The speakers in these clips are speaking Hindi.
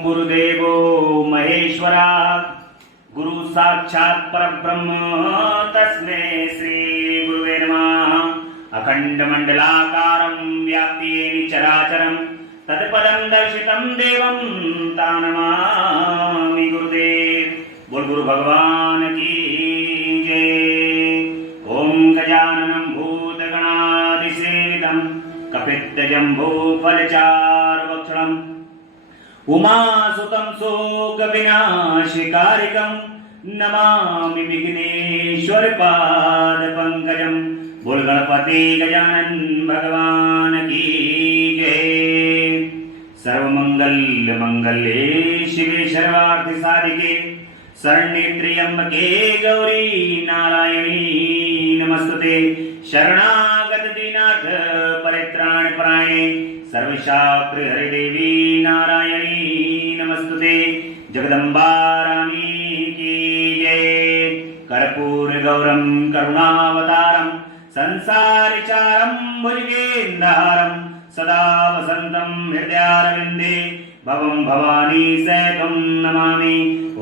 गुरुदेवो महेश्वरा गुरु साक्षात् परब्रह्म तस्मै श्री गुरुवे नमः। अखंड मंडलाकारं व्याप्येन चराचरं तत्पदं दर्शितं देवं तं नमामि गुरुदेव। बोल गुरु भगवान की जय। ओम गजाननं भूतगणाधिसेवितं कपित्तजम्बूफलचारुभक्षणम् उमासुतं शोकविनाशकारिकं नमामि विघ्नेश्वरपादपङ्कजं। बोल गणपति गजानन भगवान की जय। सर्वमंगल मंगले शिवे सर्वार्थ साधिके शरण्ये त्र्यंबके गौरी नारायणी नमस्तुते। शरणागत दीनाथ परित्राण परायणे सर्वशास्त्र हरे देवी नारायणी नमस्तुते। जगदम्बा रानी की जय। कर्पूर गौरम करुणावतारम संसारिचारं भुजगेन्द्रहारं सदा वसन्तं हृदयारविन्दे भवं भवानी सहितं नमामि।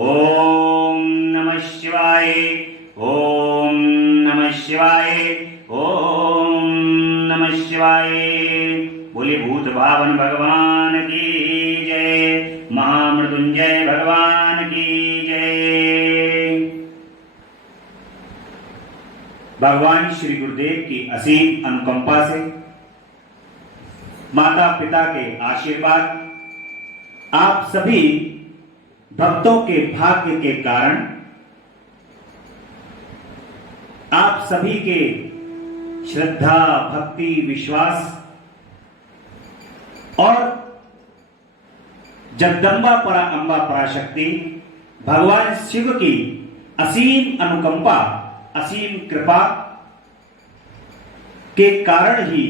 ओम नमः शिवाय ओम नमः शिवाय ओम नमः शिवाय। बोले भूत भावन भगवान की जय। महामृत्युंजय भगवान की जय। भगवान श्री गुरुदेव की असीम अनुकंपा से माता पिता के आशीर्वाद आप सभी भक्तों के भाग्य के कारण आप सभी के श्रद्धा भक्ति विश्वास और जगदम्बा परा अम्बा पराशक्ति भगवान शिव की असीम अनुकंपा असीम कृपा के कारण ही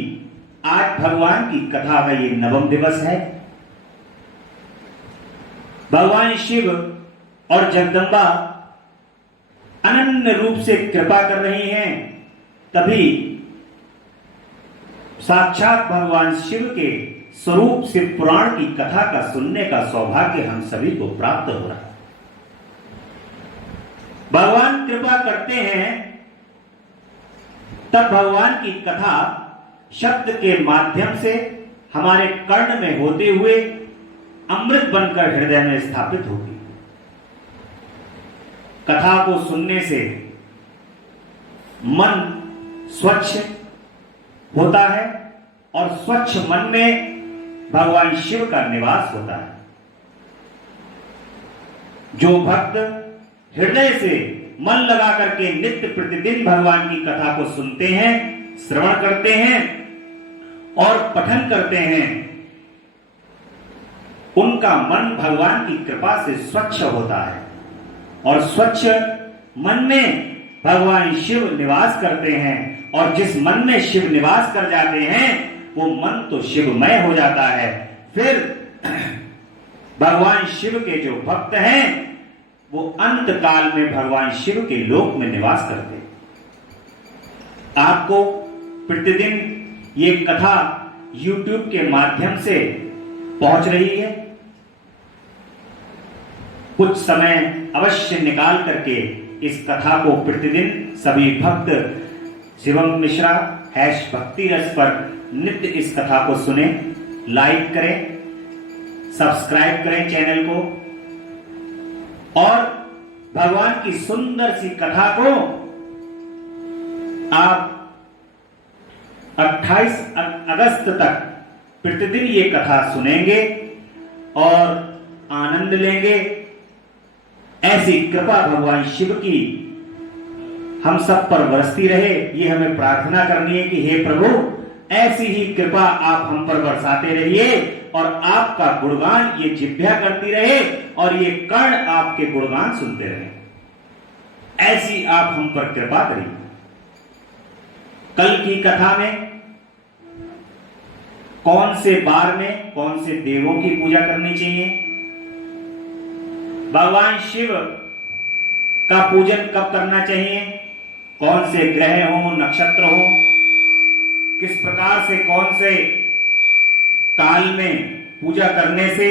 आज भगवान की कथा का ये नवम दिवस है। भगवान शिव और जगदम्बा अनन्य रूप से कृपा कर रही हैं, तभी साक्षात भगवान शिव के स्वरूप शिव पुराण की कथा का सुनने का सौभाग्य हम सभी को प्राप्त हो रहा है। भगवान कृपा करते हैं तब भगवान की कथा शब्द के माध्यम से हमारे कर्ण में होते हुए अमृत बनकर हृदय में स्थापित होगी। कथा को सुनने से मन स्वच्छ होता है और स्वच्छ मन में भगवान शिव का निवास होता है। जो भक्त हृदय से मन लगा करके नित्य प्रतिदिन भगवान की कथा को सुनते हैं, श्रवण करते हैं और पठन करते हैं, उनका मन भगवान की कृपा से स्वच्छ होता है और स्वच्छ मन में भगवान शिव निवास करते हैं। और जिस मन में शिव निवास कर जाते हैं वो मन तो शिवमय हो जाता है। फिर भगवान शिव के जो भक्त हैं वो अंत काल में भगवान शिव के लोक में निवास करते हैं। आपको प्रतिदिन ये कथा YouTube के माध्यम से पहुंच रही है। कुछ समय अवश्य निकाल करके इस कथा को प्रतिदिन सभी भक्त शिवम मिश्रा #भक्ति रस पर नित्य इस कथा को सुने, लाइक करें, सब्सक्राइब करें चैनल को और भगवान की सुंदर सी कथा को आप 28 अगस्त तक प्रतिदिन ये कथा सुनेंगे और आनंद लेंगे। ऐसी कृपा भगवान शिव की हम सब पर बरसती रहे, ये हमें प्रार्थना करनी है कि हे प्रभु ऐसी ही कृपा आप हम पर बरसाते रहिए और आपका गुणगान ये जिह्वा करती रहे और ये कर्ण आपके गुणगान सुनते रहे। ऐसी आप हम पर कृपा करिए। कल की कथा में कौन से बार में कौन से देवों की पूजा करनी चाहिए, भगवान शिव का पूजन कब करना चाहिए, कौन से ग्रह हो नक्षत्र हो, किस प्रकार से कौन से काल में पूजा करने से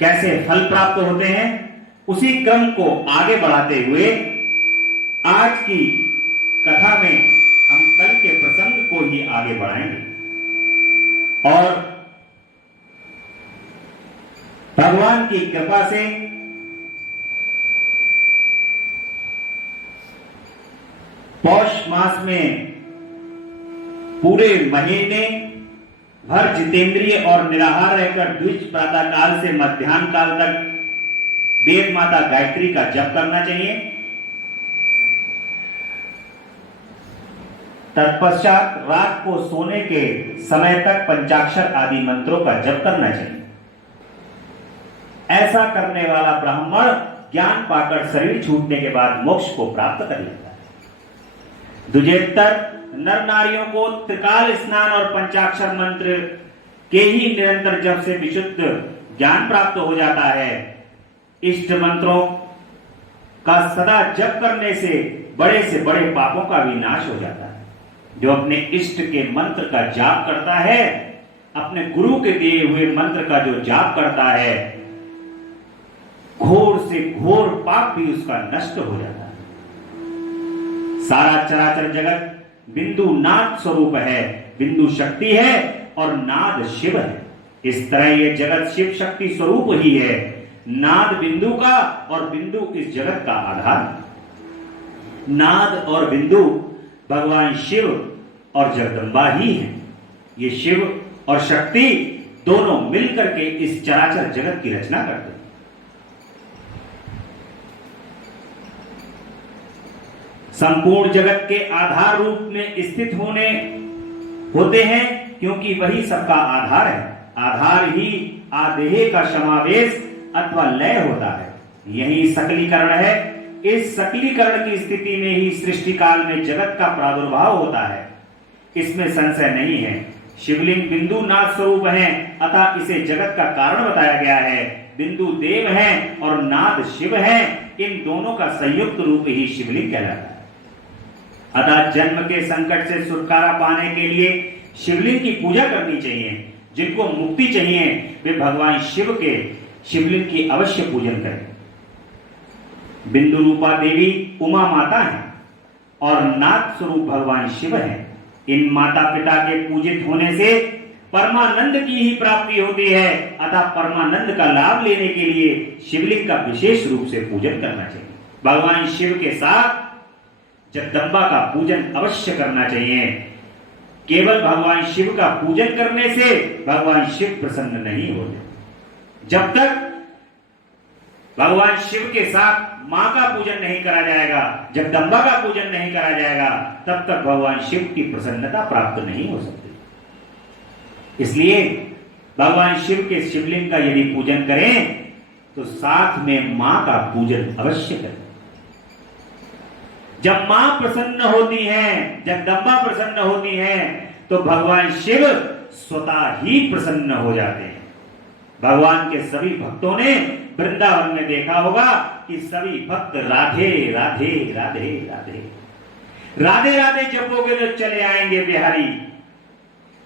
कैसे फल प्राप्त होते हैं, उसी क्रम को आगे बढ़ाते हुए आज की कथा में हम कल के प्रसंग को ही आगे बढ़ाएंगे और भगवान की कृपा से पौष मास में पूरे महीने भर जितेंद्रिय और निराहार रहकर द्विज प्रातः काल से मध्याह्न काल तक वेद माता गायत्री का जप करना चाहिए। तत्पश्चात रात को सोने के समय तक पंचाक्षर आदि मंत्रों का जप करना चाहिए। ऐसा करने वाला ब्राह्मण ज्ञान पाकर शरीर छूटने के बाद मोक्ष को प्राप्त कर लेता है। द्विजेतर नर नारियों को त्रिकाल स्नान और पंचाक्षर मंत्र के ही निरंतर जप से विशुद्ध ज्ञान प्राप्त हो जाता है। इष्ट मंत्रों का सदा जप करने से बड़े पापों का विनाश हो जाता है। जो अपने इष्ट के मंत्र का जाप करता है, अपने गुरु के दिए हुए मंत्र का जो जाप करता है, घोर से घोर पाप भी उसका नष्ट हो जाता है। सारा चराचर जगत बिंदु नाद स्वरूप है। बिंदु शक्ति है और नाद शिव है। इस तरह ये जगत शिव शक्ति स्वरूप ही है। नाद बिंदु का और बिंदु इस जगत का आधार। नाद और बिंदु भगवान शिव और जगदम्बा ही है। ये शिव और शक्ति दोनों मिलकर के इस चराचर जगत की रचना करते हैं। संपूर्ण जगत के आधार रूप में स्थित होते हैं, क्योंकि वही सबका आधार है। आधार ही आदेह का समावेश अथवा लय होता है। यही सकलीकरण है। इस सकलीकरण की स्थिति में ही सृष्टि काल में जगत का प्रादुर्भाव होता है, इसमें संशय नहीं है। शिवलिंग बिंदु नाद स्वरूप है, अतः इसे जगत का कारण बताया गया है। बिंदु देव है और नाद शिव है। इन दोनों का संयुक्त रूप ही शिवलिंग कहलाता है। अतः जन्म के संकट से छुटकारा पाने के लिए शिवलिंग की पूजा करनी चाहिए। जिनको मुक्ति चाहिए वे भगवान शिव के शिवलिंग की अवश्य पूजन करें। बिंदु रूपा देवी उमा माता है और नाद स्वरूप भगवान शिव है। इन माता पिता के पूजित होने से परमानंद की ही प्राप्ति होती है। अतः परमानंद का लाभ लेने के लिए शिवलिंग का विशेष रूप से पूजन करना चाहिए। भगवान शिव के साथ जगदम्बा का पूजन अवश्य करना चाहिए। केवल भगवान शिव का पूजन करने से भगवान शिव प्रसन्न नहीं होते। जब तक भगवान शिव के साथ मां का पूजन नहीं करा जाएगा, जगदम्बा का पूजन नहीं करा जाएगा, तब तक भगवान शिव की प्रसन्नता प्राप्त नहीं हो सकती। इसलिए भगवान शिव के शिवलिंग का यदि पूजन करें तो साथ में मां का पूजन अवश्य करें। जब मां प्रसन्न होती हैं, जगदम्बा प्रसन्न होती हैं, तो भगवान शिव स्वतः ही प्रसन्न हो जाते हैं। भगवान के सभी भक्तों ने वृंदावन में देखा होगा कि सभी भक्त राधे राधे राधे राधे राधे राधे जपोगे तो चले आएंगे बिहारी।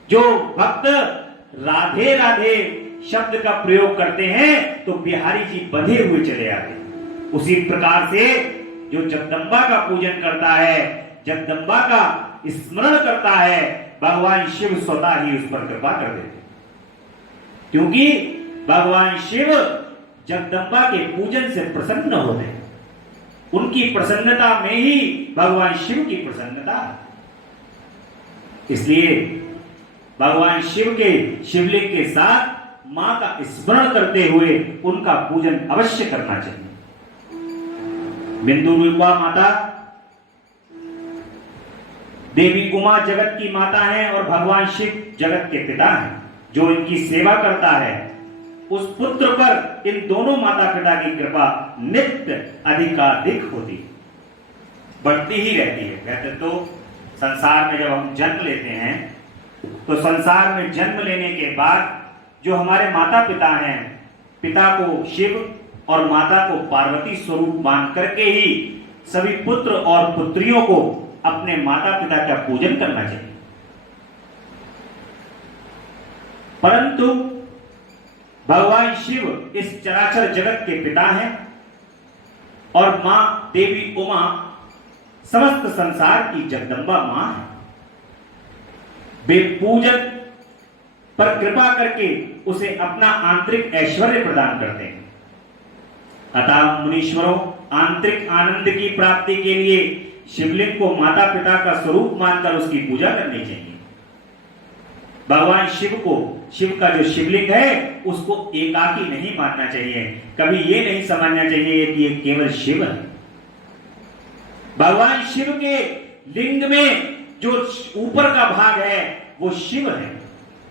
जो भक्त राधे राधे शब्द का प्रयोग करते हैं तो बिहारी जी बंधे हुए चले आते। उसी प्रकार से जो जगदम्बा का पूजन करता है, जगदम्बा का स्मरण करता है, भगवान शिव स्वतः ही उस पर कृपा कर देते। क्योंकि भगवान शिव जगदम्बा के पूजन से प्रसन्न होते हैं। उनकी प्रसन्नता में ही भगवान शिव की प्रसन्नता है। इसलिए भगवान शिव के शिवलिंग के साथ मां का स्मरण करते हुए उनका पूजन अवश्य करना चाहिए। बिंदु रूपा माता देवी उमा जगत की माता है और भगवान शिव जगत के पिता हैं। जो इनकी सेवा करता है उस पुत्र पर इन दोनों माता पिता की कृपा नित्य अधिकाधिक होती, बढ़ती ही रहती है। कहते तो संसार में जब हम जन्म लेते हैं तो संसार में जन्म लेने के बाद जो हमारे माता पिता हैं, पिता को शिव और माता को पार्वती स्वरूप मान करके ही सभी पुत्र और पुत्रियों को अपने माता पिता का पूजन करना चाहिए। परंतु भगवान शिव इस चराचर जगत के पिता हैं और मां देवी उमा समस्त संसार की जगदम्बा मां है। वे पूजन पर कृपा करके उसे अपना आंतरिक ऐश्वर्य प्रदान करते हैं। अतः मुनीश्वरों, आंतरिक आनंद की प्राप्ति के लिए शिवलिंग को माता पिता का स्वरूप मानकर उसकी पूजा करनी चाहिए। भगवान शिव को, शिव का जो शिवलिंग है उसको एकाकी नहीं मानना चाहिए। कभी ये नहीं समझना चाहिए कि ये केवल शिव है। भगवान शिव के लिंग में जो ऊपर का भाग है वो शिव है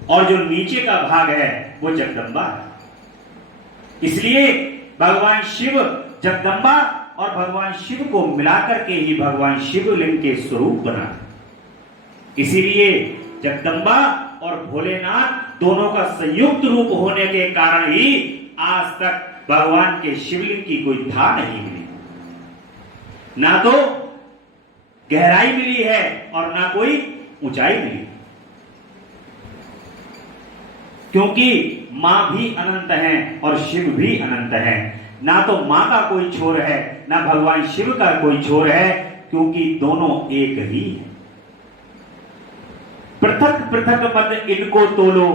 और जो नीचे का भाग है वो जगदम्बा है। इसलिए भगवान शिव जगदम्बा और भगवान शिव को मिलाकर के ही भगवान शिवलिंग के स्वरूप बना। इसीलिए जगदम्बा और भोलेनाथ दोनों का संयुक्त रूप होने के कारण ही आज तक भगवान के शिवलिंग की कोई था नहीं मिली, ना तो गहराई मिली है और ना कोई ऊंचाई मिली, क्योंकि मां भी अनंत है और शिव भी अनंत है। ना तो मां का कोई छोर है ना भगवान शिव का कोई छोर है, क्योंकि दोनों एक ही है। पृथक पृथक मत इनको तोलो,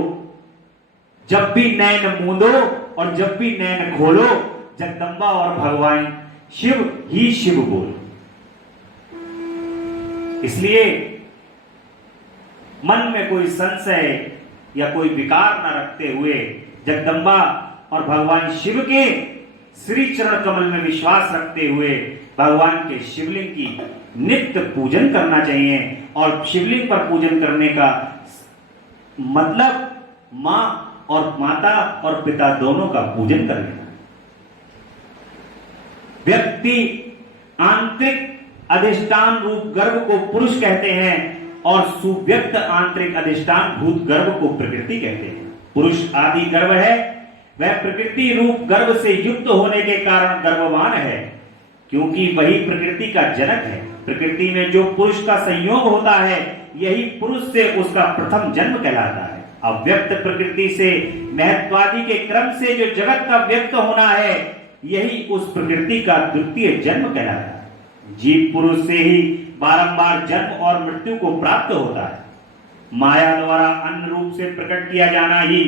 जब भी नैन मूंदो और जब भी नैन खोलो, जगदम्बा और भगवान शिव ही शिव बोलो। इसलिए मन में कोई संशय या कोई विकार न रखते हुए जगदम्बा और भगवान शिव के श्री चरण कमल में विश्वास रखते हुए भगवान के शिवलिंग की नित्य पूजन करना चाहिए। और शिवलिंग पर पूजन करने का मतलब मां और माता और पिता दोनों का पूजन करना। व्यक्ति आंतरिक अधिष्ठान रूप गर्भ को पुरुष कहते हैं और सुव्यक्त आंतरिक अधिष्ठान भूत गर्भ को प्रकृति कहते हैं। पुरुष आदि गर्भ है, वह प्रकृति रूप गर्भ से युक्त होने के कारण गर्भवान है, क्योंकि वही प्रकृति का जनक है। प्रकृति में जो पुरुष का संयोग होता है यही पुरुष से उसका प्रथम जन्म कहलाता है। अव्यक्त प्रकृति से महत्वादि के क्रम से जो जगत का व्यक्त होना है यही उस प्रकृति का द्वितीय जन्म कहलाता है। जीव पुरुष से ही बारंबार जन्म और मृत्यु को प्राप्त होता है। माया द्वारा अन्य रूप से प्रकट किया जाना ही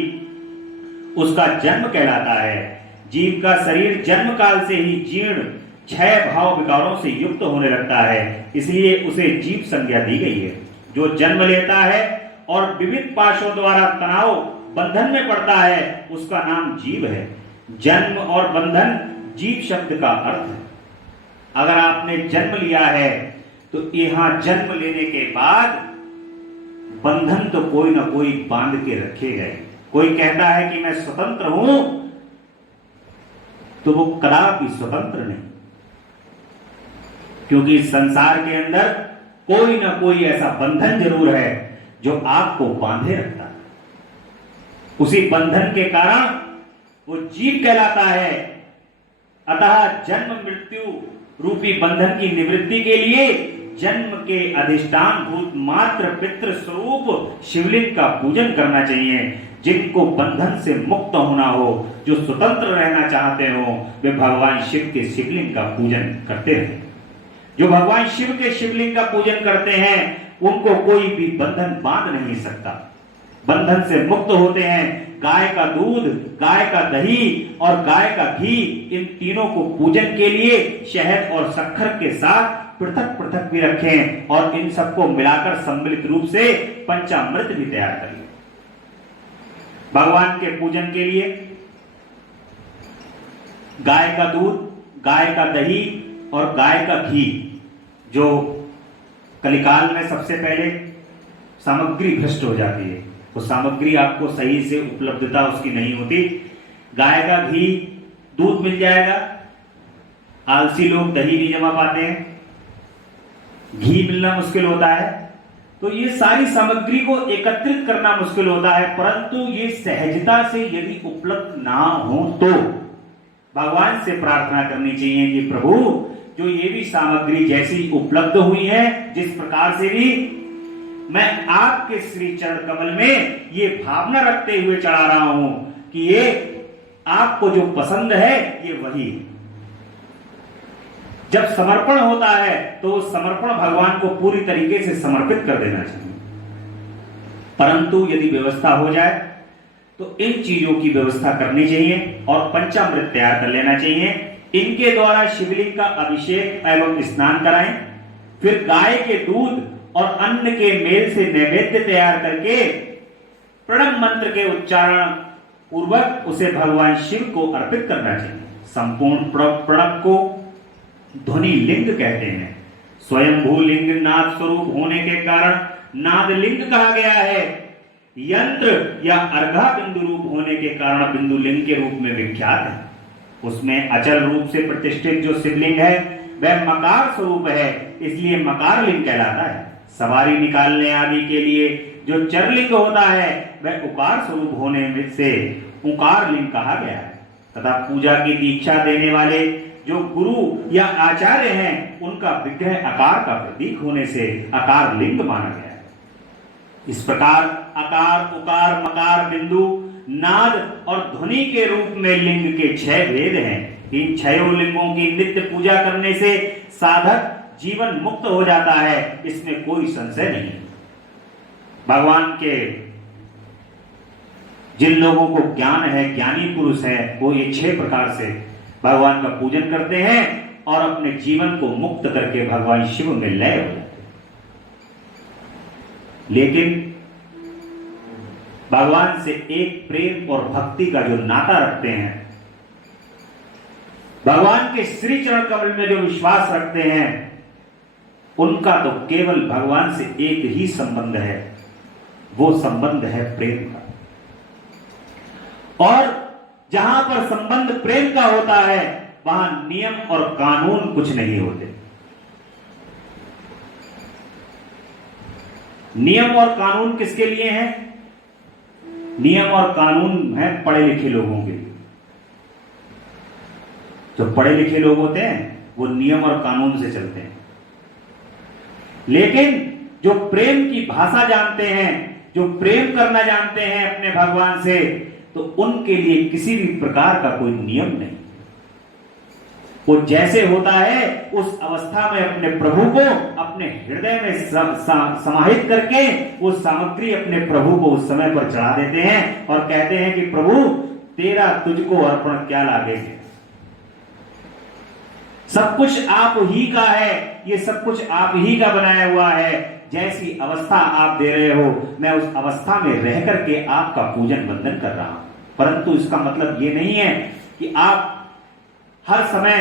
उसका जन्म कहलाता है। जीव का शरीर जन्म काल से ही जीर्ण छह भाव विकारों से युक्त होने लगता है, इसलिए उसे जीव संज्ञा दी गई है। जो जन्म लेता है और विविध पाशों द्वारा तनाव बंधन में पड़ता है उसका नाम जीव है। जन्म और बंधन जीव शब्द का अर्थ है। अगर आपने जन्म लिया है तो यहां जन्म लेने के बाद बंधन तो कोई ना कोई बांध के रखेगा। कोई कहता है कि मैं स्वतंत्र हूं, तो वो कदापि स्वतंत्र नहीं, क्योंकि संसार के अंदर कोई ना कोई ऐसा बंधन जरूर है जो आपको बांधे रखता है। उसी बंधन के कारण वो जीव कहलाता है। अतः जन्म मृत्यु रूपी बंधन की निवृत्ति के लिए जन्म के अधिष्ठान भूत मात्र पितृ स्वरूप शिवलिंग का पूजन करना चाहिए। जिनको बंधन से मुक्त होना हो, जो स्वतंत्र रहना चाहते हो, वे भगवान शिव के शिवलिंग का पूजन करते हैं। जो भगवान शिव के शिवलिंग का पूजन करते हैं उनको कोई भी बंधन बांध नहीं सकता। बंधन से मुक्त होते हैं। गाय का दूध, गाय का दही और गाय का घी, इन तीनों को पूजन के लिए शहद और शक्कर के साथ पृथक पृथक भी रखें और इन सबको मिलाकर सम्मिलित रूप से पंचामृत भी तैयार करिए। भगवान के पूजन के लिए गाय का दूध, गाय का दही और गाय का घी, जो कलिकाल में सबसे पहले सामग्री भ्रष्ट हो जाती है, वो सामग्री आपको सही से उपलब्धता उसकी नहीं होती। गाय का घी, दूध मिल जाएगा, आलसी लोग दही नहीं जमा पाते हैं, घी मिलना मुश्किल होता है, तो ये सारी सामग्री को एकत्रित करना मुश्किल होता है। परंतु ये सहजता से यदि उपलब्ध ना हो तो भगवान से प्रार्थना करनी चाहिए कि प्रभु, जो ये भी सामग्री जैसी उपलब्ध हुई है, जिस प्रकार से भी मैं आपके श्री चरण कमल में ये भावना रखते हुए चढ़ा रहा हूं कि ये आपको जो पसंद है ये वही है। जब समर्पण होता है तो समर्पण भगवान को पूरी तरीके से समर्पित कर देना चाहिए। परंतु यदि व्यवस्था हो जाए तो इन चीजों की व्यवस्था करनी चाहिए और पंचामृत तैयार कर लेना चाहिए। इनके द्वारा शिवलिंग का अभिषेक एवं स्नान कराएं, फिर गाय के दूध और अन्न के मेल से नैवेद्य तैयार करके प्रणव मंत्र के उच्चारण पूर्वक उसे भगवान शिव को अर्पित करना चाहिए। संपूर्ण प्रणव को ध्वनि लिंग कहते हैं। स्वयंभू लिंग नाद स्वरूप होने के कारण नाद लिंग कहा गया है। यंत्र या अर्घा बिंदु रूप होने के कारण बिंदु लिंग के रूप में विख्यात है। उसमें अचल रूप से प्रतिष्ठित जो शिवलिंग है वह मकार स्वरूप है, इसलिए मकार लिंग कहलाता है। सवारी निकालने आदि के लिए जो चरलिंग होता है वह उकार स्वरूप होने से उकार लिंग कहा गया है। तथा पूजा की दीक्षा देने वाले जो गुरु या आचार्य हैं उनका विग्रह आकार का प्रतीक होने से आकार लिंग माना गया है। इस प्रकार आकार, उकार, मकार, बिंदु, नाद और ध्वनि के रूप में लिंग के 6 भेद हैं। इन 6 लिंगों की नित्य पूजा करने से साधक जीवन मुक्त हो जाता है, इसमें कोई संशय नहीं। भगवान के जिन लोगों को ज्ञान है, ज्ञानी पुरुष है, वो ये 6 प्रकार से भगवान का पूजन करते हैं और अपने जीवन को मुक्त करके भगवान शिव में लय हो जाते हैं। लेकिन भगवान से एक प्रेम और भक्ति का जो नाता रखते हैं, भगवान के श्री चरण कमल में जो विश्वास रखते हैं, उनका तो केवल भगवान से एक ही संबंध है, वो संबंध है प्रेम का। और जहां पर संबंध प्रेम का होता है वहां नियम और कानून कुछ नहीं होते। नियम और कानून किसके लिए हैं? नियम और कानून है पढ़े लिखे लोगों के लिए। जो पढ़े लिखे लोग होते हैं वो नियम और कानून से चलते हैं। लेकिन जो प्रेम की भाषा जानते हैं, जो प्रेम करना जानते हैं अपने भगवान से, तो उनके लिए किसी भी प्रकार का कोई नियम नहीं। वो जैसे होता है उस अवस्था में अपने प्रभु को अपने हृदय में समाहित करके वो सामग्री अपने प्रभु को उस समय पर चढ़ा देते हैं और कहते हैं कि प्रभु तेरा तुझको अर्पण क्या लागेगा। सब कुछ आप ही का है, ये सब कुछ आप ही का बनाया हुआ है। जैसी अवस्था आप दे रहे हो मैं उस अवस्था में रह करके आपका पूजन वंदन कर रहा हूं। परंतु इसका मतलब ये नहीं है कि आप हर समय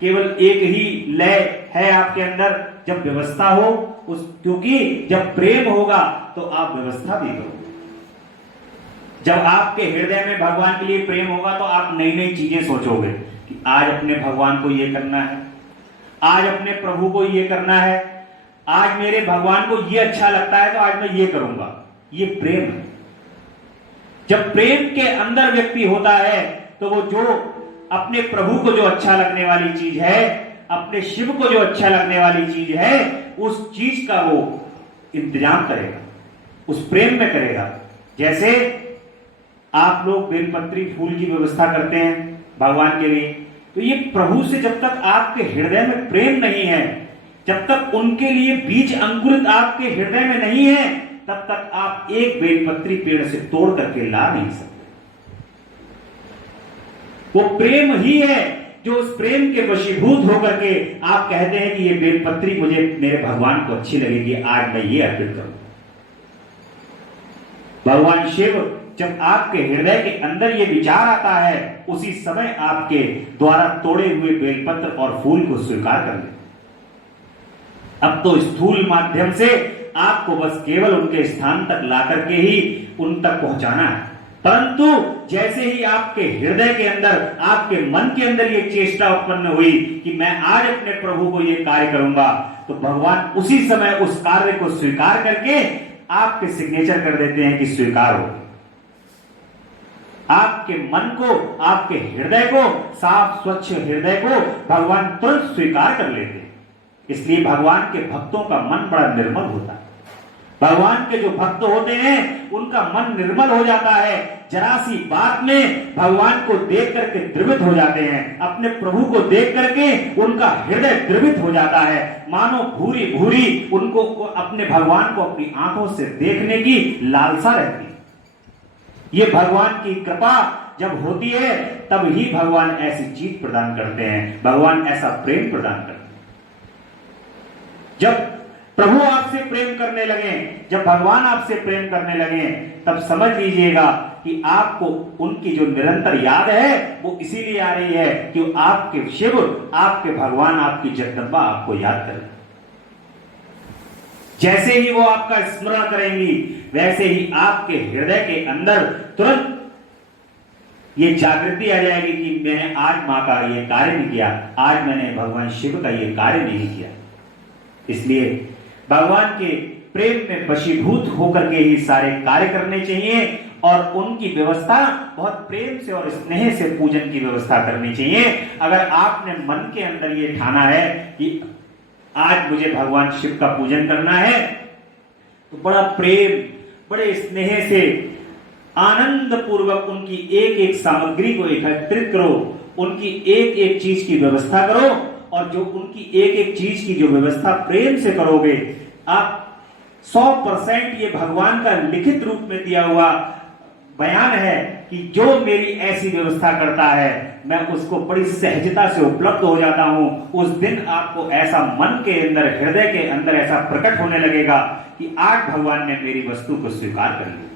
केवल एक ही लय है आपके अंदर। जब व्यवस्था हो उस, क्योंकि जब प्रेम होगा तो आप व्यवस्था भी करोगे। जब आपके हृदय में भगवान के लिए प्रेम होगा तो आप नई नई चीजें सोचोगे कि आज अपने भगवान को ये करना है, आज अपने प्रभु को ये करना है, आज मेरे भगवान को ये अच्छा लगता है तो आज मैं ये करूंगा। ये प्रेम है। जब प्रेम के अंदर व्यक्ति होता है तो वो जो अपने प्रभु को जो अच्छा लगने वाली चीज है, अपने शिव को जो अच्छा लगने वाली चीज है, उस चीज का वो इंतजाम करेगा, उस प्रेम में करेगा। जैसे आप लोग बेलपत्री फूल की व्यवस्था करते हैं भगवान के लिए, तो ये प्रभु से जब तक आपके हृदय में प्रेम नहीं है, जब तक उनके लिए बीज अंकुरित आपके हृदय में नहीं है, तब तक आप एक बेलपत्री पेड़ से तोड़ करके ला नहीं सकते। वो प्रेम ही है जो उस प्रेम के वशीभूत होकर के आप कहते हैं कि ये बेलपत्री मुझे मेरे भगवान को अच्छी लगेगी, आज मैं ये अर्पित करूं। भगवान शिव जब आपके हृदय के अंदर ये विचार आता है, उसी समय आपके द्वारा तोड़े हुए बेलपत्र और फूल को स्वीकार कर लेते। अब तो स्थूल माध्यम से आपको बस केवल उनके स्थान तक ला करके ही उन तक पहुंचाना है। परंतु जैसे ही आपके हृदय के अंदर, आपके मन के अंदर ये चेष्टा उत्पन्न हुई कि मैं आज अपने प्रभु को ये कार्य करूंगा, तो भगवान उसी समय उस कार्य को स्वीकार करके आपके सिग्नेचर कर देते हैं कि स्वीकार हो। आपके मन को, आपके हृदय को, साफ स्वच्छ हृदय को भगवान तुरंत स्वीकार कर लेते हैं। इसलिए भगवान के भक्तों का मन बड़ा निर्मल होता है। भगवान के जो भक्त होते हैं उनका मन निर्मल हो जाता है, जरा सी बात में भगवान को देख करके द्रवित हो जाते हैं, अपने प्रभु को देख करके उनका हृदय द्रवित हो जाता है, मानो भूरी भूरी उनको अपने भगवान को अपनी आंखों से देखने की लालसा रहती है। ये भगवान की कृपा जब होती है तब ही भगवान ऐसी चीज प्रदान करते हैं, भगवान ऐसा प्रेम प्रदान करते हैं। जब प्रभु आपसे प्रेम करने लगे, जब भगवान आपसे प्रेम करने लगे, तब समझ लीजिएगा कि आपको उनकी जो निरंतर याद है वो इसीलिए आ रही है कि आपके शिव, आपके भगवान, आपकी जगदम्बा आपको याद करें। जैसे ही वो आपका स्मरण करेंगी वैसे ही आपके हृदय के अंदर तुरंत ये जागृति आ जाएगी कि मैंने आज मां का ये कार्य नहीं किया, आज मैंने भगवान शिव का ये कार्य नहीं किया। इसलिए भगवान के प्रेम में वशीभूत होकर के ही सारे कार्य करने चाहिए और उनकी व्यवस्था बहुत प्रेम से और स्नेह से पूजन की व्यवस्था करनी चाहिए। अगर आपने मन के अंदर ये ठाना है कि आज मुझे भगवान शिव का पूजन करना है, तो बड़ा प्रेम, बड़े स्नेह से, आनंद पूर्वक उनकी एक एक सामग्री को एकत्रित करो, उनकी एक एक चीज की व्यवस्था करो, और जो उनकी एक एक चीज की जो व्यवस्था प्रेम से करोगे, आप 100% ये भगवान का लिखित रूप में दिया हुआ बयान है कि जो मेरी ऐसी व्यवस्था करता है मैं उसको बड़ी सहजता से उपलब्ध हो जाता हूं। उस दिन आपको ऐसा मन के अंदर, हृदय के अंदर ऐसा प्रकट होने लगेगा कि आज भगवान ने मेरी वस्तु को स्वीकार कर लिया।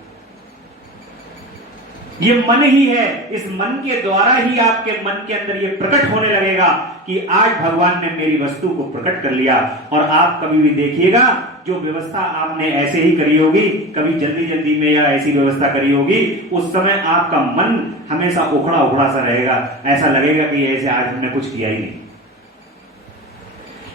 ये मन ही है, इस मन के द्वारा ही आपके मन के अंदर ये प्रकट होने लगेगा कि आज भगवान ने मेरी वस्तु को प्रकट कर लिया। और आप कभी भी देखिएगा, जो व्यवस्था आपने ऐसे ही करी होगी, कभी जल्दी जल्दी में या ऐसी व्यवस्था करी होगी, उस समय आपका मन हमेशा उखड़ा उखड़ा सा रहेगा, ऐसा लगेगा कि ऐसे आज हमने कुछ किया ही नहीं।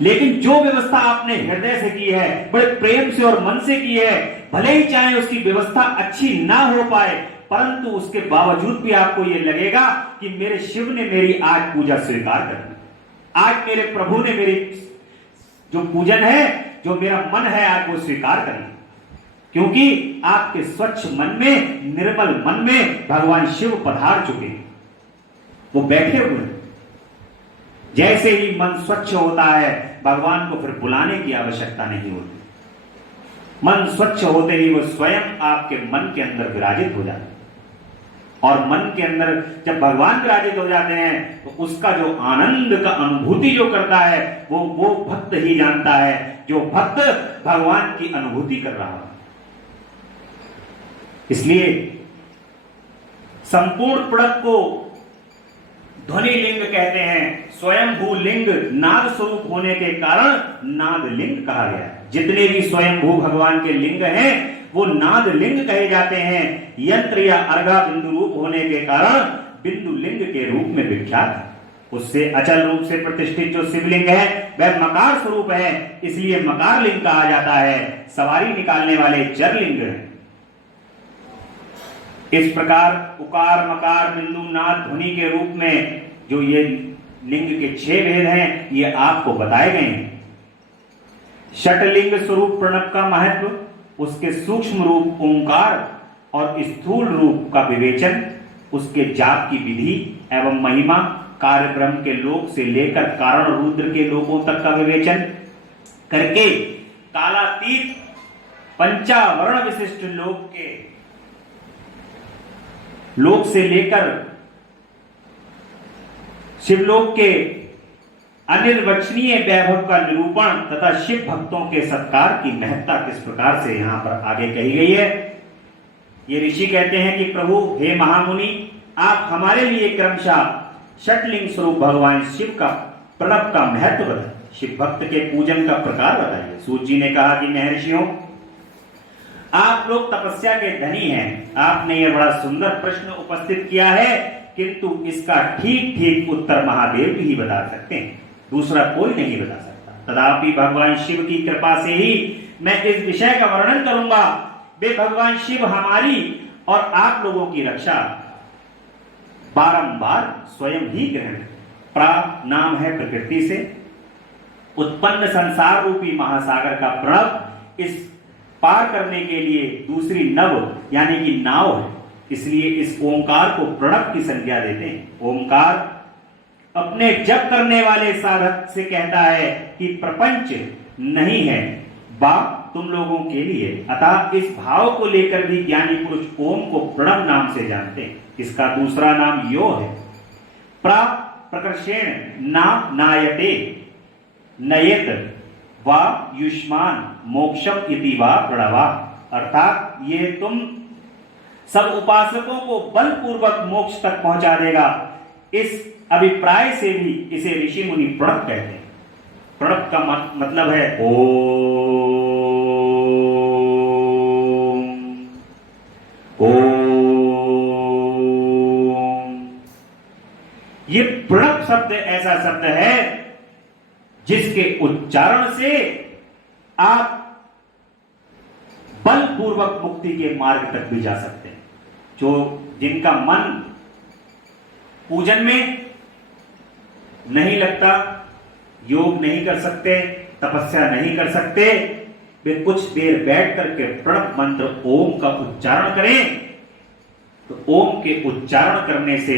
लेकिन जो व्यवस्था आपने हृदय से की है, बड़े प्रेम से और मन से की है, भले ही चाहे उसकी व्यवस्था अच्छी ना हो पाए, परंतु उसके बावजूद भी आपको यह लगेगा कि मेरे शिव ने मेरी आज पूजा स्वीकार कर ली, आज मेरे प्रभु ने मेरी जो पूजन है, जो मेरा मन है, आज वो स्वीकार कर लिया। क्योंकि आपके स्वच्छ मन में, निर्मल मन में भगवान शिव पधार चुके हैं, वो बैठे हुए हैं। जैसे ही मन स्वच्छ होता है, भगवान को फिर बुलाने की आवश्यकता नहीं होती। मन स्वच्छ होते ही वो स्वयं आपके मन के अंदर विराजित हो जाते हैं। और मन के अंदर जब भगवान विराजित हो जाते हैं तो उसका जो आनंद का अनुभूति जो करता है वो भक्त ही जानता है, जो भक्त भगवान की अनुभूति कर रहा है। इसलिए संपूर्ण प्रणव को ध्वनि लिंग कहते हैं। स्वयंभू लिंग नाद स्वरूप होने के कारण नाद लिंग कहा गया। जितने भी स्वयंभू भगवान के लिंग हैं वो नाद लिंग कहे जाते हैं। यंत्र या अर्घा बिंदु रूप होने के कारण बिंदु लिंग के रूप में विख्यात है। उससे अचल रूप से प्रतिष्ठित जो शिवलिंग है वह मकार स्वरूप है, इसलिए मकार लिंग कहा जाता है। सवारी निकालने वाले चर लिंग है। इस प्रकार उकार, मकार, बिंदु, नाद, ध्वनि के रूप में जो ये लिंग के 6 भेद हैं ये आपको बताए गए हैं। षटलिंग स्वरूप प्रणव का महत्व, उसके सूक्ष्म रूप ओंकार और स्थूल रूप का विवेचन, उसके जाप की विधि एवं महिमा, कार्य ब्रह्म के लोक से लेकर कारण रुद्र के लोकों तक का विवेचन करके कालातीत पंचावर्ण विशिष्ट लोक से लेकर शिवलोक के अनिर्वचनीय वैभव का निरूपण तथा शिव भक्तों के सत्कार की महत्ता किस प्रकार से यहां पर आगे कही गई है। ये ऋषि कहते हैं कि प्रभु हे महामुनि, आप हमारे लिए क्रमशः षटलिंग स्वरूप भगवान शिव का प्रणव का महत्व बताइए, शिव भक्त के पूजन का प्रकार बताइए। सूत जी ने कहा कि महर्षियों, आप लोग तपस्या के धनी हैं, आपने यह बड़ा सुंदर प्रश्न उपस्थित किया है, किंतु इसका ठीक ठीक उत्तर महादेव ही बता सकते हैं, दूसरा कोई नहीं बता सकता। तथापि भगवान शिव की कृपा से ही मैं इस विषय का वर्णन करूंगा। वे भगवान शिव हमारी और आप लोगों की रक्षा बारंबार स्वयं ही ग्रहण। प्रा नाम है प्रकृति से उत्पन्न संसार रूपी महासागर का प्रणव इस पार करने के लिए दूसरी नव यानी कि नाव है। इसलिए इस ओंकार को प्रणव की संज्ञा देते हैं। ओंकार अपने जप करने वाले साधक से कहता है कि प्रपंच नहीं है बा तुम लोगों के लिए। अतः इस भाव को लेकर भी ज्ञानी पुरुष ओम को प्रणव नाम से जानते हैं। इसका दूसरा नाम यो है। प्रकर्षेण ना नायते नयत वा युष्मान मोक्षम इति वा प्रणवा। अर्थात ये तुम सब उपासकों को बलपूर्वक मोक्ष तक पहुंचा देगा। इस अभिप्राय से भी इसे ऋषि मुनि प्रणव कहते हैं। प्रणव का मतलब है ओम। ये प्रणव शब्द ऐसा शब्द है जिसके उच्चारण से आप बलपूर्वक मुक्ति के मार्ग तक भी जा सकते हैं। जो जिनका मन पूजन में नहीं लगता, योग नहीं कर सकते, तपस्या नहीं कर सकते, वे कुछ देर बैठ करके प्रणव मंत्र ओम का उच्चारण करें तो ओम के उच्चारण करने से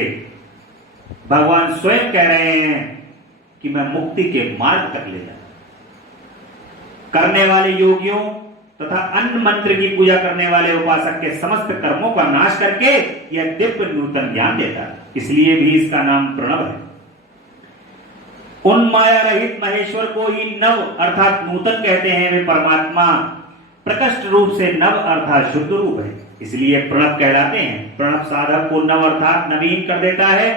भगवान स्वयं कह रहे हैं कि मैं मुक्ति के मार्ग तक ले जाऊं। करने वाले योगियों तथा अन्य मंत्र की पूजा करने वाले उपासक के समस्त कर्मों का नाश करके यह दिव्य नूतन ज्ञान देता है। इसलिए भी इसका नाम प्रणव है। उन माया रहित महेश्वर को ही नव अर्थात नूतन कहते हैं। वे परमात्मा प्रकट रूप से नव अर्थात शुद्ध रूप है, इसलिए प्रणव कहलाते हैं। प्रणव साधक को नव अर्थात नवीन कर देता है,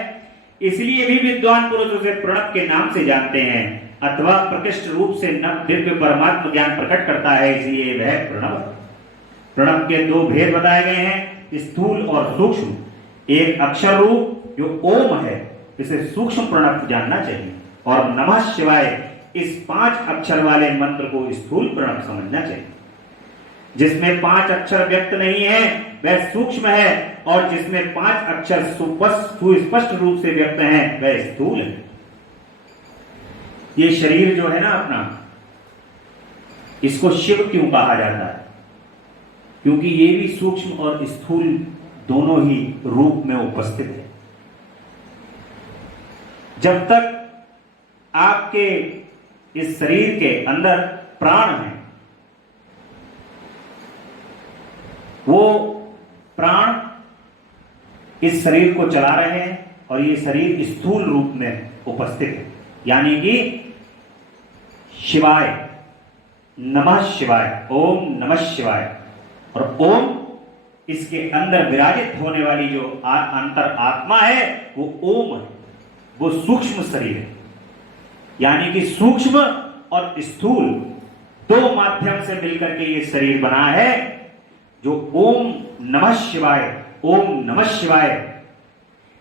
इसलिए भी विद्वान पुरुष उसे प्रणव के नाम से जानते हैं। अथवा प्रकृष्ट रूप से नव दिव्य परमात्मा ज्ञान प्रकट करता है, इसलिए वह प्रणव। प्रणव के दो भेद बताए गए हैं, स्थूल और सूक्ष्म। एक अक्षर रूप जो ओम है, इसे सूक्ष्म प्रणव जानना चाहिए, और नमः शिवाय इस 5 अक्षर वाले मंत्र को स्थूल प्रणव समझना चाहिए। जिसमें 5 अक्षर व्यक्त नहीं है वह सूक्ष्म है, और जिसमें 5 अक्षर सुस्पष्ट रूप से व्यक्त हैं वह स्थूल है। ये शरीर जो है ना अपना, इसको शिव क्यों कहा जाता है? क्योंकि ये भी सूक्ष्म और स्थूल दोनों ही रूप में उपस्थित है। जब तक आपके इस शरीर के अंदर प्राण है, वो प्राण इस शरीर को चला रहे हैं, और ये शरीर स्थूल रूप में उपस्थित है। यानी कि शिवाय, नमः शिवाय, ओम नमः शिवाय। और ओम इसके अंदर विराजित होने वाली जो अंतर आत्मा है वो ओम है, वो सूक्ष्म शरीर है। यानी कि सूक्ष्म और स्थूल दो माध्यम से मिलकर के ये शरीर बना है। जो ओम नमः शिवाय, ओम नमः शिवाय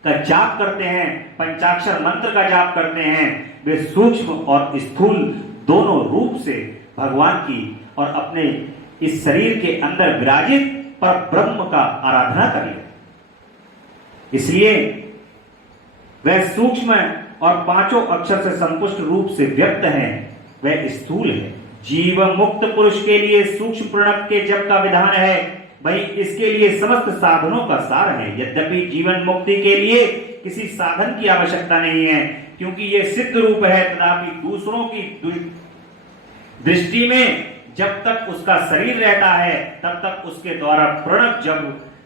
का जाप करते हैं, पंचाक्षर मंत्र का जाप करते हैं, वे सूक्ष्म और स्थूल दोनों रूप से भगवान की और अपने इस शरीर के अंदर विराजित पर ब्रह्म का आराधना करें। इसलिए वह सूक्ष्म और 5 अक्षर से संपुष्ट रूप से व्यक्त है, वह स्थूल है। जीव मुक्त पुरुष के लिए सूक्ष्म प्रणव के जप का विधान है, वही इसके लिए समस्त साधनों का सार है। यद्यपि जीवन मुक्ति के लिए किसी साधन की आवश्यकता नहीं है, क्योंकि यह सिद्ध रूप है, तथापि दूसरों की दृष्टि में जब तक उसका शरीर रहता है तब तक उसके द्वारा प्रणव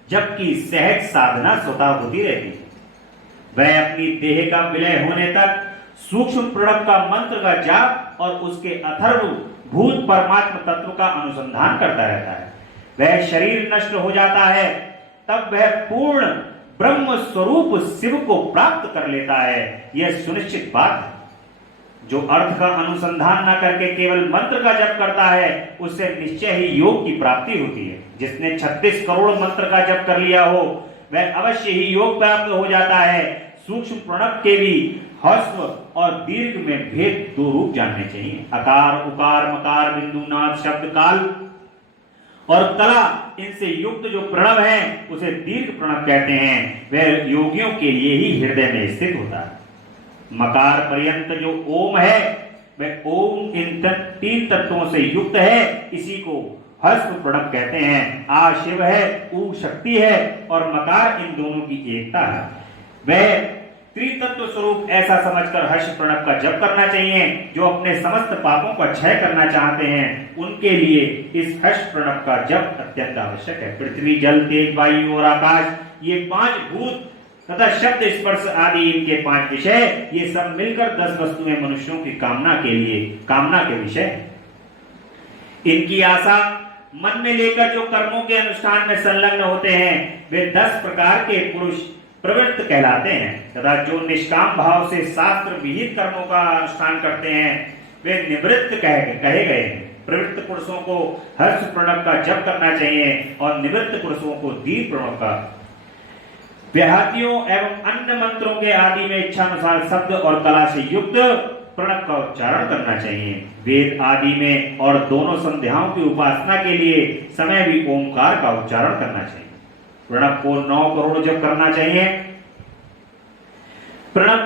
जब की सहज साधना स्वतः होती रहती है। वह अपनी देह का विलय होने तक सूक्ष्म प्रणव का मंत्र का जाप और उसके अथर्व भूत परमात्म तत्व का अनुसंधान करता रहता है। वह शरीर नष्ट हो जाता है, तब वह पूर्ण ब्रह्म स्वरूप शिव को प्राप्त कर लेता है। यह सुनिश्चित बात है। जो अर्थ का अनुसंधान न करके केवल मंत्र का जप करता है, उससे निश्चय ही योग की प्राप्ति होती है। जिसने 36 करोड़ मंत्र का जप कर लिया हो, वह अवश्य ही योग प्राप्त हो जाता है। सूक्ष्म प्रणव के भी ह्रस्व और दीर्घ में भेद 2 रूप जानने चाहिए। अकार, उकार, मकार, बिंदु, नाद, शब्द, काल और कला, इनसे युक्त जो प्रणव है उसे दीर्घ प्रणव कहते हैं। वह योगियों के लिए ही हृदय में स्थित होता है। मकार पर्यंत जो ओम है, वह ओम इन 3 तत्वों से युक्त है। इसी को हस्व प्रणव कहते हैं। आ शिव है, ऊ शक्ति है और मकार इन दोनों की एकता है। वह त्रितत्व स्वरूप ऐसा समझकर हर्ष प्रणव का जप करना चाहिए। जो अपने समस्त पापों का क्षय करना चाहते हैं उनके लिए इस हर्ष प्रणव का जप अत्यंत आवश्यक है। पृथ्वी, जल, तेज, वायु और आकाश, ये 5 भूत तथा शब्द, स्पर्श आदि इनके 5 विषय, ये सब मिलकर 10 वस्तुएं मनुष्यों की कामना के विषय। इनकी आशा मन में लेकर जो कर्मों के अनुष्ठान में संलग्न होते हैं वे 10 प्रकार के पुरुष प्रवृत्त कहलाते हैं तथा जो निष्काम भाव से शास्त्र विहित कर्मों का अनुष्ठान करते हैं वे निवृत्त कहे गए हैं। प्रवृत्त पुरुषों को हर्ष प्रणव का जप करना चाहिए और निवृत्त पुरुषों को दीप प्रणव का। व्याहतियों एवं अन्य मंत्रों के आदि में इच्छानुसार शब्द और कला से युक्त प्रणव का उच्चारण करना चाहिए। वेद आदि में और दोनों संध्याओं की उपासना के लिए समय भी ओंकार का उच्चारण करना चाहिए। प्रणव को 9 करोड़ जप करना चाहिए। प्रणव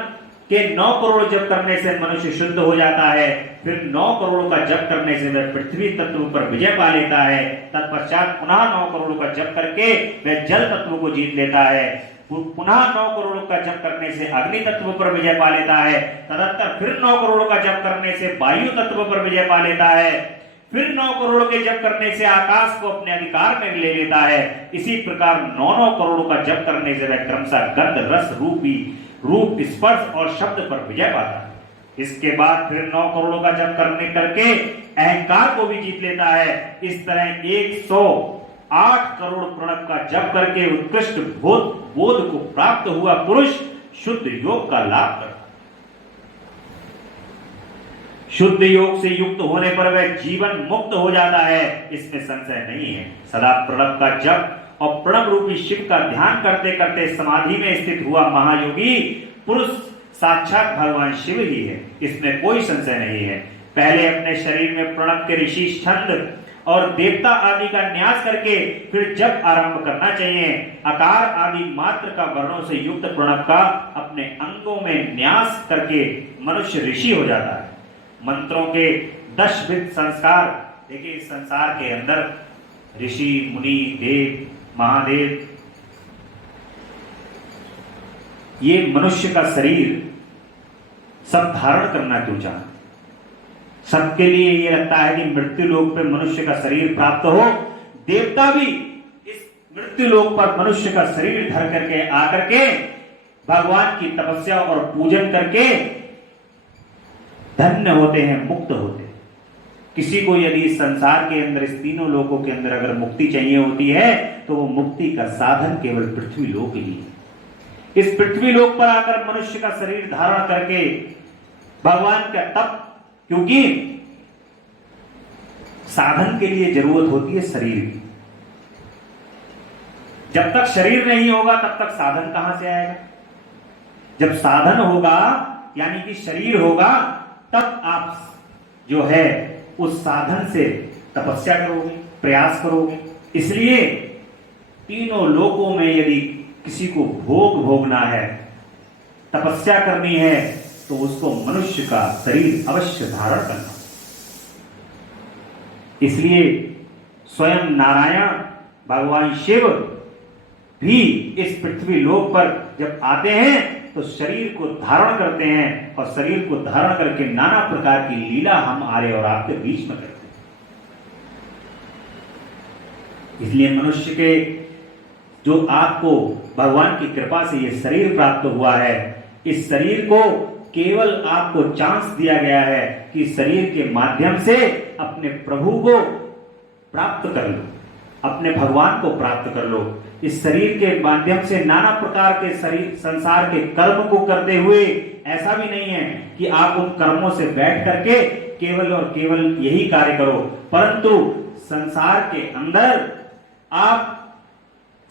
के 9 करोड़ जप करने से मनुष्य शुद्ध हो जाता है। फिर 9 करोड़ का जप करने से वह पृथ्वी तत्व पर विजय पा लेता है। तत्पश्चात पुनः 9 करोड़ का जप करके वह जल तत्व को जीत लेता है। पुनः 9 करोड़ का जप करने से अग्नि तत्व पर विजय पा लेता है। तदंतर फिर 9 करोड़ का जप करने से वायु तत्व पर विजय पा लेता है। फिर 9 करोड़ के जप करने से आकाश को अपने अधिकार में ले लेता है। इसी प्रकार 9 करोड़ का जप करने से वह क्रमशः गंध, रस, रूप, स्पर्श और शब्द पर विजय पाता है। इसके बाद फिर 9 करोड़ का जप करके अहंकार को भी जीत लेता है। इस तरह 108 करोड़ प्रणव का जप करके उत्कृष्ट बोध को प्राप्त हुआ पुरुष शुद्ध योग का लाभ करता है। शुद्ध योग से युक्त होने पर वह जीवन मुक्त हो जाता है, इसमें संशय नहीं है। सदा प्रणव का जप और प्रणव रूपी शिव का ध्यान करते करते समाधि में स्थित हुआ महायोगी पुरुष साक्षात भगवान शिव ही है, इसमें कोई संशय नहीं है। पहले अपने शरीर में प्रणव के ऋषि, छंद और देवता आदि का न्यास करके फिर जप आरंभ करना चाहिए। आकार आदि मात्र का वर्णों से युक्त प्रणव का अपने अंगों में न्यास करके मनुष्य ऋषि हो जाता है। मंत्रों के 10 विध संस्कार, देखिए इस संसार के अंदर ऋषि, मुनि, देव, महादेव, ये मनुष्य का शरीर सब धारण करना क्यों चाहते? सबके लिए ये लगता है कि मृत्यु लोक पे मनुष्य का शरीर प्राप्त हो। देवता भी इस मृत्यु लोक पर मनुष्य का शरीर धर करके आकर के भगवान की तपस्या और पूजन करके धन्य होते हैं, मुक्त होते हैं। किसी को यदि संसार के अंदर, इस तीनों लोकों के अंदर अगर मुक्ति चाहिए होती है तो वो मुक्ति का साधन केवल पृथ्वी लोक ही है। इस पृथ्वी लोक पर आकर मनुष्य का शरीर धारण करके भगवान का तप, क्योंकि साधन के लिए जरूरत होती है शरीर की। जब तक शरीर नहीं होगा तब तक साधन कहां से आएगा? जब साधन होगा यानी कि शरीर होगा तब आप जो है उस साधन से तपस्या करोगे, प्रयास करोगे। इसलिए तीनों लोकों में यदि किसी को भोग भोगना है, तपस्या करनी है, तो उसको मनुष्य का शरीर अवश्य धारण करना। इसलिए स्वयं नारायण भगवान शिव भी इस पृथ्वी लोक पर जब आते हैं तो शरीर को धारण करते हैं और शरीर को धारण करके नाना प्रकार की लीला हम आर्य और आपके बीच में करते हैं। इसलिए मनुष्य के जो आपको भगवान की कृपा से ये शरीर प्राप्त हुआ है, इस शरीर को केवल आपको चांस दिया गया है कि शरीर के माध्यम से अपने प्रभु को प्राप्त कर लो, अपने भगवान को प्राप्त कर लो। इस शरीर के माध्यम से नाना प्रकार के संसार के कर्म को करते हुए, ऐसा भी नहीं है कि आप उन कर्मों से बैठ करके केवल और केवल यही कार्य करो, परंतु संसार के अंदर आप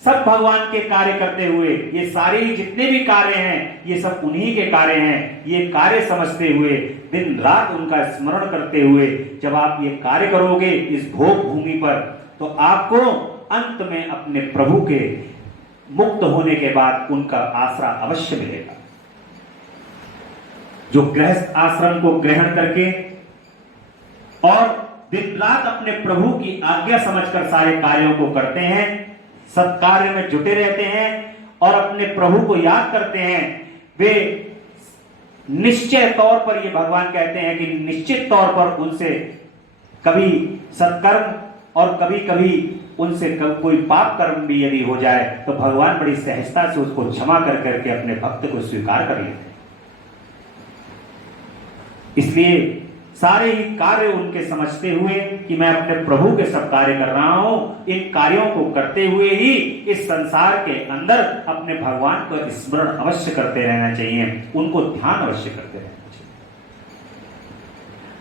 सब भगवान के कार्य करते हुए, ये सारे जितने भी कार्य हैं ये सब उन्हीं के कार्य हैं, ये कार्य समझते हुए दिन रात उनका स्मरण करते हुए जब आप ये कार्य करोगे इस भोग भूमि पर, तो आपको अंत में अपने प्रभु के मुक्त होने के बाद उनका आसरा अवश्य मिलेगा। जो गृहस्थ आश्रम को ग्रहण करके और दिन रात अपने प्रभु की आज्ञा समझकर सारे कार्यों को करते हैं, सत्कार्य में जुटे रहते हैं और अपने प्रभु को याद करते हैं, वे निश्चय तौर पर, ये भगवान कहते हैं कि निश्चित तौर पर उनसे कभी सत्कर्म और कभी कभी उनसे कोई पाप कर्म भी यदि हो जाए तो भगवान बड़ी सहजता से उसको क्षमा कर करके अपने भक्त को स्वीकार कर लेते हैं। इसलिए सारे ही कार्य उनके समझते हुए कि मैं अपने प्रभु के सब कार्य कर रहा हूं, इन कार्यों को करते हुए ही इस संसार के अंदर अपने भगवान को स्मरण अवश्य करते रहना चाहिए, उनको ध्यान अवश्य करते रहना चाहिए।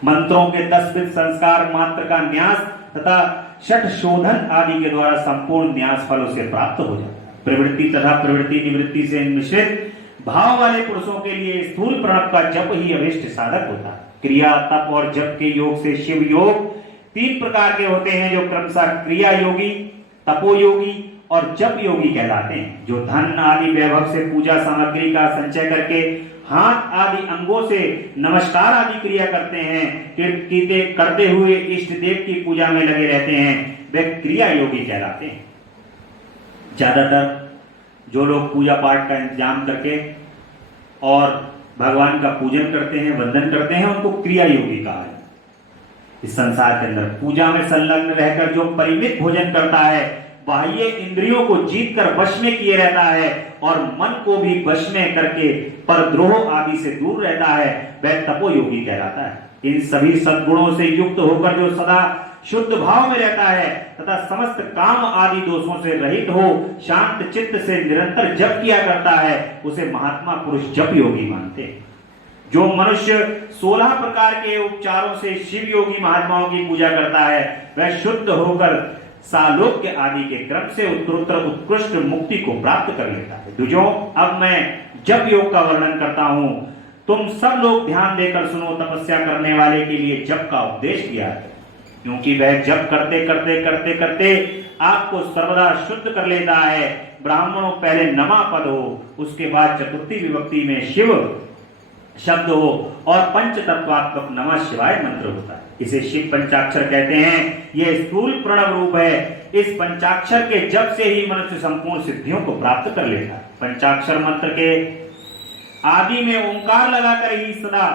मंत्रों के 10 विध संस्कार मात्र का न्यास तथा षट शोधन आदि के द्वारा संपूर्ण न्यास फल उसे प्राप्त हो जाता है। प्रवृत्ति तथा प्रवृत्ति निवृत्ति से मिश्रित भाव वाले पुरुषों के लिए स्थूल प्रणव का जप ही अभिष्ट साधक होता है। क्रिया, तप और जप के योग से शिव योग 3 प्रकार के होते हैं, जो क्रमशः क्रिया योगी, तपोयोगी और जप योगी कहलाते हैं। जो धन आदि वैभव से पूजा सामग्री का संचय करके हाथ आदि अंगों से नमस्कार आदि क्रिया करते हैं, करते हुए इष्ट देव की पूजा में लगे रहते हैं, वे क्रिया योगी कहलाते हैं। ज्यादातर जो लोग पूजा पाठ का इंतजाम करके और भगवान का पूजन करते हैं, वंदन करते हैं, उनको क्रिया योगी कहा है। इस संसार के अंदर पूजा में संलग्न रहकर जो परिमित भोजन करता है, बाह्य इंद्रियों को जीतकर वश में किए रहता है और मन को भी वश में करके परद्रोह आदि से दूर रहता है, वह तपोयोगी कहलाता है। इन सभी सद्गुणों से युक्त होकर जो सदा शुद्ध भाव में रहता है तथा समस्त काम आदि दोषों से रहित हो शांत चित्त से निरंतर जप किया करता है, उसे महात्मा पुरुष जप योगी मानते हैं। जो मनुष्य 16 प्रकार के उपचारों से शिव योगी महात्माओं की पूजा करता है, वह शुद्ध होकर सालोक्य आदि के क्रम से उत्तरोत्तर उत्कृष्ट मुक्ति को प्राप्त कर लेता है। दुजों, अब मैं जप योग का वर्णन करता हूं, तुम सब लोग ध्यान देकर सुनो। तपस्या करने वाले के लिए जप का उपदेश किया है, क्योंकि वह जप करते करते करते करते आपको सर्वदा शुद्ध कर लेता है। ब्राह्मणों पहले नमा पद हो, उसके बाद चतुर्थी विभक्ति में शिव शब्द हो और पंच तत्वात्मक नमः शिवाय मंत्र होता है। इसे शिव पंचाक्षर कहते हैं। यह स्थूल प्रणव रूप है। इस पंचाक्षर के जप से ही मनुष्य संपूर्ण सिद्धियों को प्राप्त कर लेता है। पंचाक्षर मंत्र के आदि में ओंकार लगाकर ही सदा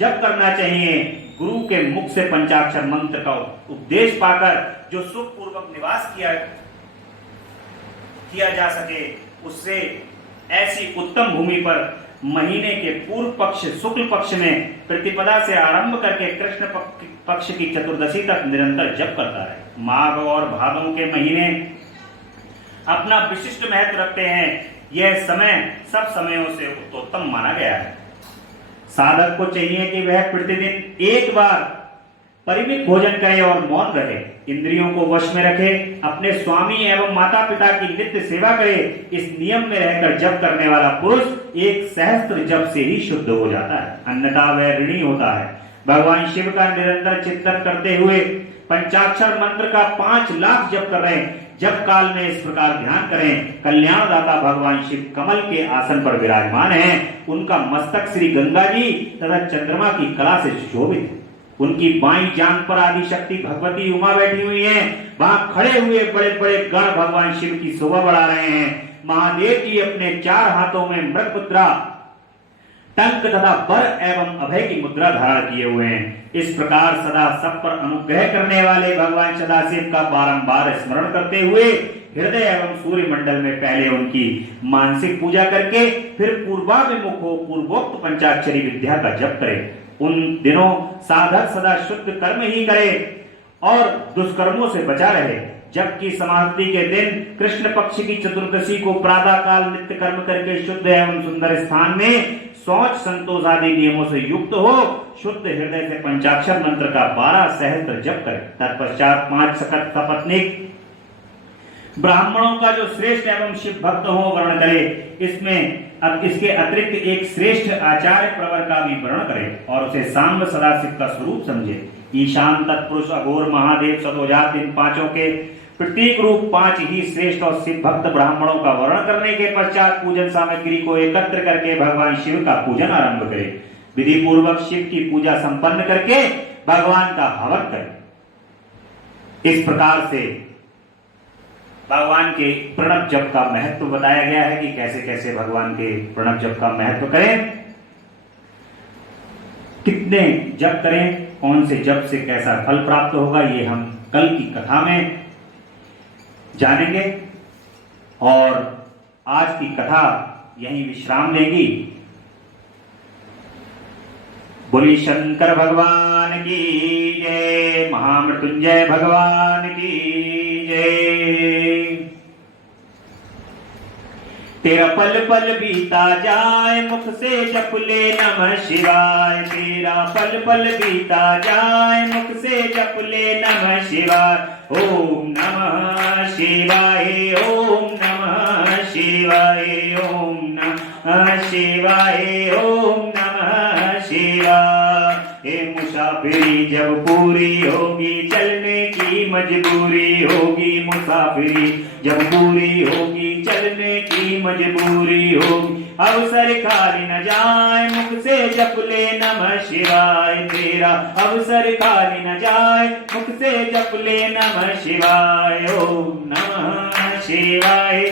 जप करना चाहिए। गुरु के मुख से पंचाक्षर मंत्र का उपदेश पाकर जो सुख पूर्वक निवास किया जा सके, उससे ऐसी उत्तम भूमि पर महीने के पूर्व पक्ष शुक्ल पक्ष में प्रतिपदा से आरंभ करके कृष्ण पक्ष की चतुर्दशी तक निरंतर जप करता है। माघ और भादों के महीने अपना विशिष्ट महत्व रखते हैं। यह समय सब समयों से उत्तम माना गया है। साधक को चाहिए कि वह प्रतिदिन एक बार परिमित भोजन करे और मौन रहे, इंद्रियों को वश में रखे, अपने स्वामी एवं माता पिता की नित्य सेवा करे। इस नियम में रहकर जप करने वाला पुरुष 1 सहस्त्र जप से ही शुद्ध हो जाता है, अन्यथा वह ऋणी होता है। भगवान शिव का निरंतर चिंतन करते हुए पंचाक्षर मंत्र का 5 लाख जप कर रहे हैं। जप काल में इस प्रकार ध्यान करें, कल्याणदाता भगवान शिव कमल के आसन पर विराजमान हैं। उनका मस्तक श्री गंगा जी तथा चंद्रमा की कला से सुशोभित है। उनकी बाईं जांघ पर आदि शक्ति भगवती उमा बैठी हुई हैं। वहां खड़े हुए बड़े बड़े गण भगवान शिव की शोभा बढ़ा रहे हैं। महादेव जी अपने 4 हाथों में मृग मुद्रा, टंक तथा बर एवं अभय की मुद्रा धारण किए हुए हैं। इस प्रकार सदा सब पर अनुग्रह करने वाले भगवान सदाशिव का बारंबार स्मरण करते हुए हृदय एवं सूर्य मंडल में पहले उनकी मानसिक पूजा करके फिर पूर्वाभिमुख हो पूर्वोक्त पंचाक्षरी विद्या का जप करें। उन दिनों साधक सदा शुद्ध कर्म ही करे और दुष्कर्मों से बचा रहे। जबकि समाप्ति के दिन कृष्ण पक्ष की चतुर्दशी को प्रातः काल नित्य कर्म करके शुद्ध एवं सुंदर स्थान में शौच संतोष आदि नियमों से युक्त हो शुद्ध हृदय से पंचाक्षर मंत्र का 12 सहस्त्र जप करे। तत्पश्चात 5 सकट सपत्नीक ब्राह्मणों का जो श्रेष्ठ एवं शिव भक्त हो वर्ण करे। इसके अतिरिक्त एक श्रेष्ठ आचार्य प्रवर का भी वर्ण करे और उसे सांब सदाशिव का स्वरूप समझे। ईशान तत्पुरुष अघोर महादेव सदोजात इन 5 के प्रतीक रूप 5 ही श्रेष्ठ और शिव भक्त ब्राह्मणों का वर्ण करने के पश्चात पूजन सामग्री को एकत्र करके भगवान शिव का पूजन आरंभ करे। विधि पूर्वक शिव की पूजा संपन्न करके भगवान का हवन करे। इस प्रकार से भगवान के प्रणव जप का महत्व बताया गया है कि कैसे कैसे भगवान के प्रणव जप का महत्व करें, कितने जप करें, कौन से जप से कैसा फल प्राप्त होगा, ये हम कल की कथा में जानेंगे। और आज की कथा यहीं विश्राम लेगी। बोली शंकर भगवान की जय, महामृत्युंजय भगवान की जय। तेरा पल पल बीता जाए, मुख से जप ले नमः शिवाय। तेरा पल पल बीता जाए, मुख से जप ले नमः शिवाय। ओम नमः शिवाय, ओम नमः शिवाय, ओम नमः शिवाय, ओम नमः शिवाय। ये मुसाफिरी जब पूरी होगी, चलने की मजबूरी होगी। मुसाफिरी जब पूरी होगी, चलने की मजबूरी होगी। अवसर खाली न जाए, मुख से जप ले नमः शिवाय। तेरा अवसर खाली न जाए, मुख से जप ले नमः शिवाय। ओम नमः शिवाय,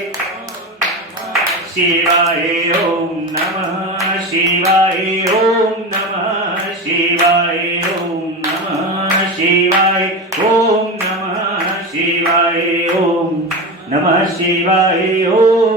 शिवाय, ओम नमः शिवाय, ओम नमः शिवाय, ओम नमः शिवाय, ओम नमः शिवाय, ओम नमः शिवाय, ओम